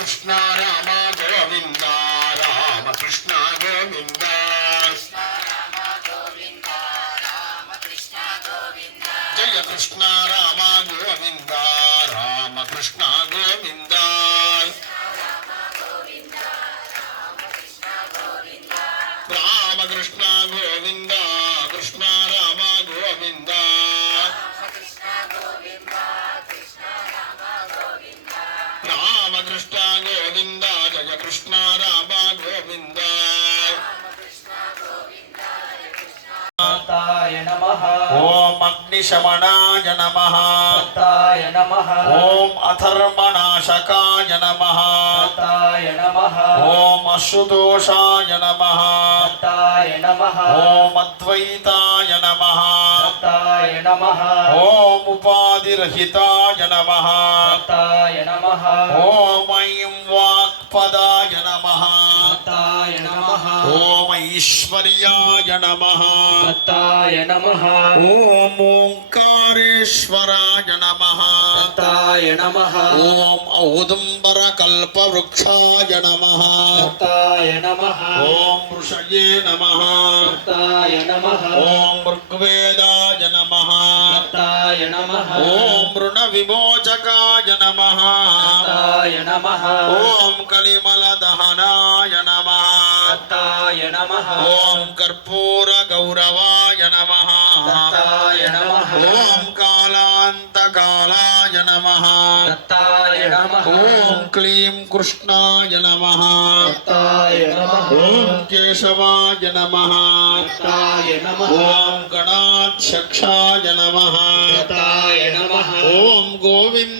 Rama govinda, Rama Krishna, Krishna Rama Govinda Rama Krishna Govinda Krishna Rama Govinda Rama Krishna Govinda Rama Krishna Govinda Rama Krishna Govinda ओम अग्निशमनाय नमः ओम अथर्वणाशकाय नमः ताय ओम अशुतोषाय नमः ताय ओम अद्वैताय नमः ताय नमः ओम उपाधि रहिताय नमः ताय नमः ओम संपदाय नमः ताय नमः ओम ईश्वरीय नमः ताय नमः ओम ओंकारेश्वराय नमः ताय नमः ओम औदुंबर कल्पवृक्षाय नमः ताय नमः ओम ऋषये नमः ताय नमः ओम ऋग्वेद ओम ऋण विमोचकाय नम नम ओम कलिमल नम नम ओम कर्पूर गौरवाय नम ओं कालांत कालाय नम नम क्लीं कृष्णा नमः ॐ केशवाय नमः ॐ गणाध्यक्षाय नमः ॐ गोविन्द